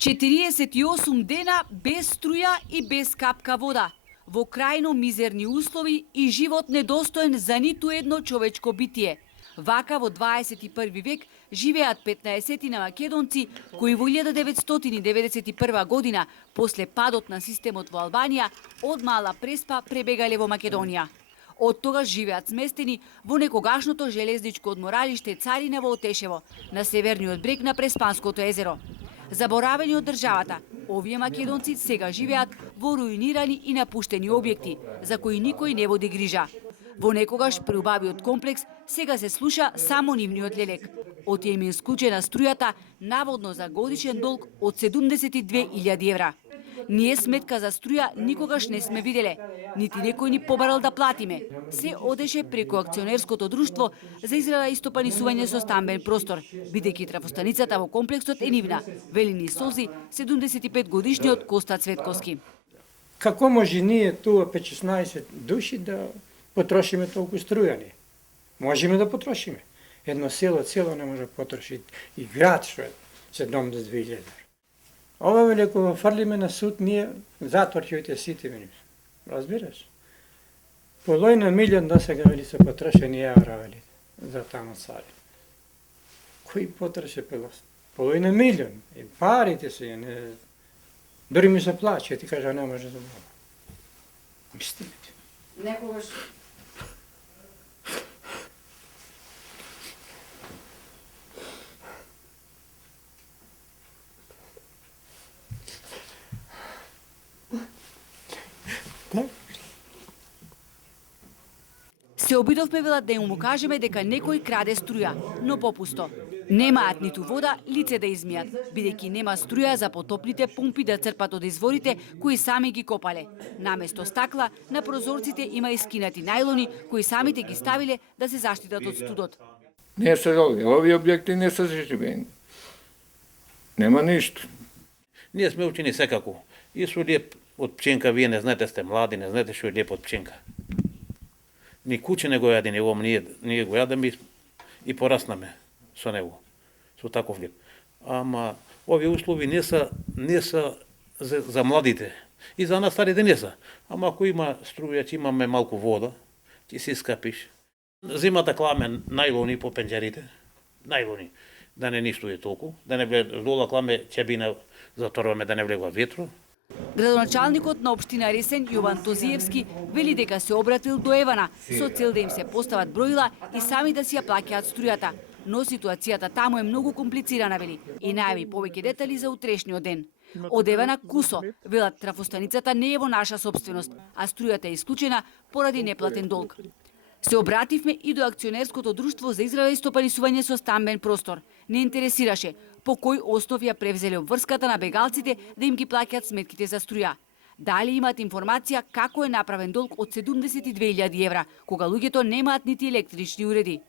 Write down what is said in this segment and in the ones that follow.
48 дена без струја и без капка вода. Во крајно мизерни услови и живот недостоен за ниту едно човечко битие. Вака во 21 век живеат 15 на македонци кои во 1991 година, после падот на системот во Албанија, од Мала Преспа пребегале во Македонија. Од тогаш живеат сместени во некогашното железничко одморалиште Царина во Отешево, на северниот брег на Преспанското езеро. Заборавени од државата, овие македонци сега живеат во руинирани и напуштени објекти, за кои никој не води грижа. Во некогаш преубавиот комплекс сега се слуша само нивниот лелек. Од ја им е исклучена струјата, наводно за годишен долг од 72.000 евра. Ние сметка за струја никогаш не сме виделе, нити некој ни побарал да платиме. Се одеше преку акционерското друштво за израда и стопанисување со стамбен простор, бидејќи трафостаницата во комплексот е нивна, вели ни солзи 75 годишниот Коста Цветковски. Како може ние туа 15 души да потрошиме толку струја? Можеме да потрошиме. Едно село не може да потроши и град што е 72.000. Ова вели, ако го фрлиме на суд, ние затвор ќе отиде сите мене. Разбираш? Половина милион до сега вели се потрошени евра, вели, за таму цари. Кој потроше половина милион? И парите се, не... Дори ми се плаче, ти кажа, не може да мога. Мислите. Некогаш се обидовме велат да му кажеме дека некој краде струја, но попусто. Немаат ниту вода лице да измијат, бидејќи нема струја за потопните помпи да црпат од изворите кои сами ги копале. Наместо стакла, на прозорците има искинати најлони кои самите ги ставиле да се заштитат од студот. Не се овие објекти не се заживени. Нема ништо. Ние сме учени секако. И со леп од пченка, вие не знаете, сте млади, не знаете што е леп од пченка. Ни куче не го јаде, ние го јадеме и пораснаме со него, со таков леп. Ама овие услови не се за младите и за нас старите не се. Ама ако има струја, ќе имаме малку вода, ќе се искапиш. Зимата кламе најлони по пенџерите, најлони, да не ништуе толку, да не влезе дола кламе ќебина, заторваме да не влегува ветро. Градоначалникот на општина Ресен Јован Тозиевски вели дека се обратил до Евана со цел да им се постават броила и сами да си ја плаќаат струјата, но ситуацијата таму е многу комплицирана, вели, и најави повеќе детали за утрешниот ден. Од Евана Кусо велат трафостаницата не е во наша сопственост, а струјата е исклучена поради неплатен долг. Се обративме и до акционерското друштво за израда и стопанисување со стамбен простор. Не интересираше по кој основ ја превзеле обврската на бегалците да им ги плаќаат сметките за струја. Дали имаат информација како е направен долг од 72.000 евра, кога луѓето немаат нити електрични уреди.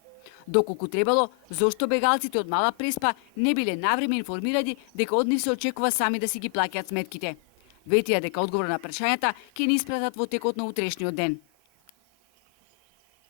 Доколку требало, зошто бегалците од Мала Преспа не биле навреме информирани дека од нив се очекува сами да си ги плаќаат сметките. Ветија дека одговор на прашањата ќе ни испратат во текот на утрешниот ден.